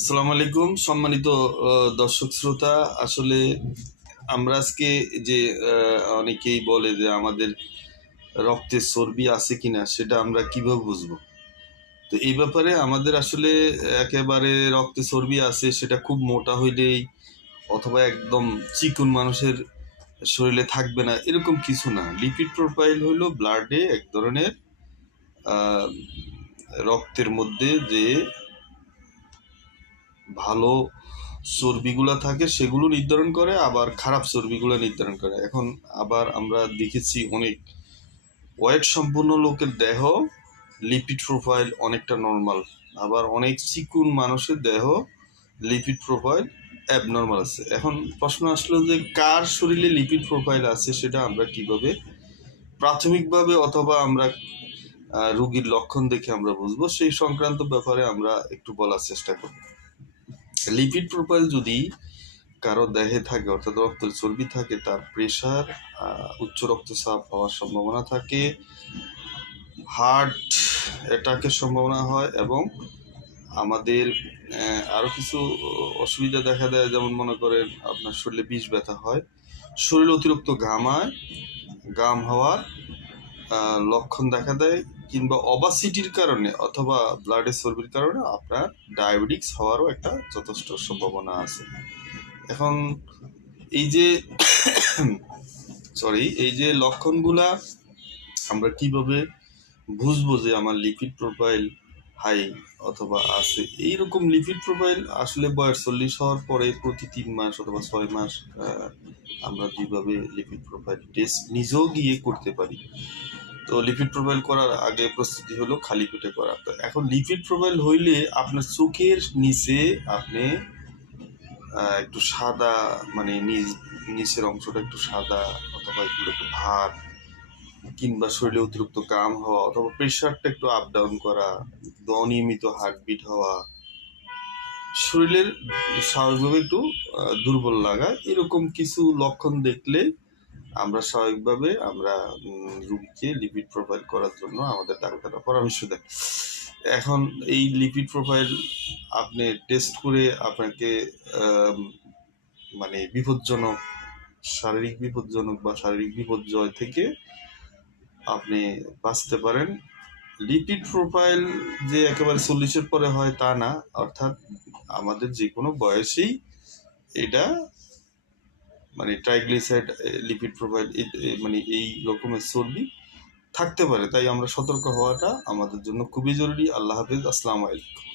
আসসালামু আলাইকুম সম্মানিত দর্শক শ্রোতা। আসলে আমরা আজকে যে অনেকেই বলে যে আমাদের রক্তে চর্বি আছে কিনা সেটা আমরা কিভাবে বুঝবো। তো এই ব্যাপারে আমাদের আসলে একেবারে রক্তে চর্বি আছে সেটা খুব মোটা হইলেই অথবা একদম চিকন মানুষের শরীরে থাকবে না এরকম কিছু না। লিপিড প্রোফাইল হলো ব্লাডে এক ধরনের আহ, রক্তের মধ্যে যে ভালো চর্বিগুলা থাকে সেগুলো নির্ধারণ করে, আবার খারাপ চর্বিগুলো নির্ধারণ করে। এখন আবার আমরা দেখেছি অনেক ওয়েট সম্পূর্ণ লোকের দেহ লিপিড প্রোফাইল অনেকটা নর্মাল, আবার অনেক চিকুন মানুষের দেহ লিপিড প্রোফাইল অ্যাবনর্মাল আছে। এখন প্রশ্ন আসলো যে কার শরীরে লিপিড প্রোফাইল আছে সেটা আমরা কিভাবে প্রাথমিকভাবে অথবা আমরা রোগীর লক্ষণ দেখে আমরা বুঝবো, সেই সংক্রান্ত ব্যাপারে আমরা একটু বলার চেষ্টা করব। লিপিড প্রোফাইল যদি কারো দেহে থাকে অর্থাৎ রক্তের চর্বি থাকে, তার প্রেশার, উচ্চ রক্তচাপ হওয়ার সম্ভাবনা থাকে, হার্ট অ্যাটাকের সম্ভাবনা হয়, এবং আমাদের আরো কিছু অসুবিধা দেখা দেয়। যেমন মনে করেন আপনার শরীরে বিষ ব্যথা হয়, শরীরে অতিরিক্ত ঘামায়, ঘাম হওয়ার লক্ষণ দেখা দেয়, কিংবা ওবাসিটির কারণে অথবা ব্লাডের চর্বির কারণে আপনার ডায়াবেটিস হওয়ারও একটা যথেষ্ট সম্ভাবনা আছে। এখন এই যে এই যে লক্ষণগুলা আমরা কিভাবে বুঝবো যে আমার লিপিড প্রোফাইল হাই অথবা আছে। এইরকম লিপিড প্রোফাইল আসলে বয়স 40 হওয়ার পরে প্রতি 3 মাস অথবা 6 মাস আমরা দুইভাবে লিপিড প্রোফাইল টেস্ট নিজেও গিয়ে করতে পারি। তো লিপিড প্রোফাইল করার আগে প্রস্তুতি হলো খালি পেটে করা। তো এখন লিপিড প্রোফাইল হইলে আপনার চোখের নিচে আপনি একটু সাদা, মানে নিচের অংশটা একটু সাদা অথবা একটু ভার, কিংবা শরীরে অতিরিক্ত ঘাম হওয়া অথবা প্রেশারটা একটু আপ ডাউন করা, অনিয়মিত হার্টবিট হওয়া, শরীরের স্বাভাবিকভাবে একটু দুর্বল লাগা, এরকম কিছু লক্ষণ দেখলে আমরা স্বাভাবিকভাবে আমরা রুগীকে লিপিড প্রোফাইল করার জন্য আমাদের ডাক্তাররা পরামর্শ দেয়। এখন এই লিপিড প্রোফাইল আপনি টেস্ট করে আপনাকে মানে বিপজ্জনক, শারীরিক বিপজ্জনক বা শারীরিক বিপর্যয় থেকে আপনি বাঁচতে পারেন। লিপিড প্রোফাইল যে একেবারে 40-এর পরে হয় তা না, অর্থাৎ আমাদের যে কোনো বয়সেই এটা মানে ট্রাইগ্লিসাইড, লিপিড প্রোফাইল মানে এই রকমের চর্বি থাকতে পারে। তাই আমরা সতর্ক হওয়াটা আমাদের জন্য খুবই জরুরি। আল্লাহ হাফিজ, আসসালামু আলাইকুম।